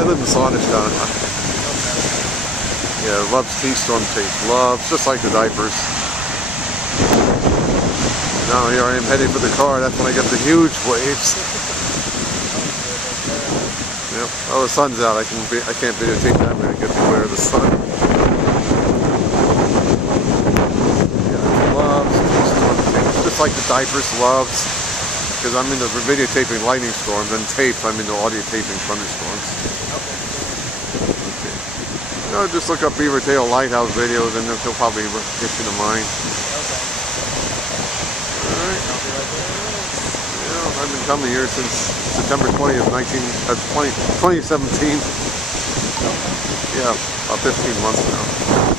I live in Saunder's down. Yeah, loves T-storm tape. Loves, just like the diapers. Now here I am heading for the car. That's when I get the huge waves. Yep. Oh, the sun's out. I can't videotape that. I'm going to get the glare of the sun. Yeah, loves T-storm tape. Just like the diapers. Loves. Because I'm into videotaping lightning storms, and tape, I'm into audio taping thunderstorms. Okay. You know, just look up Beaver Tail Lighthouse videos and they'll probably get you to mine. Alright. Yeah, I've been coming here since September 20th, 2017. Yeah, about 15 months now.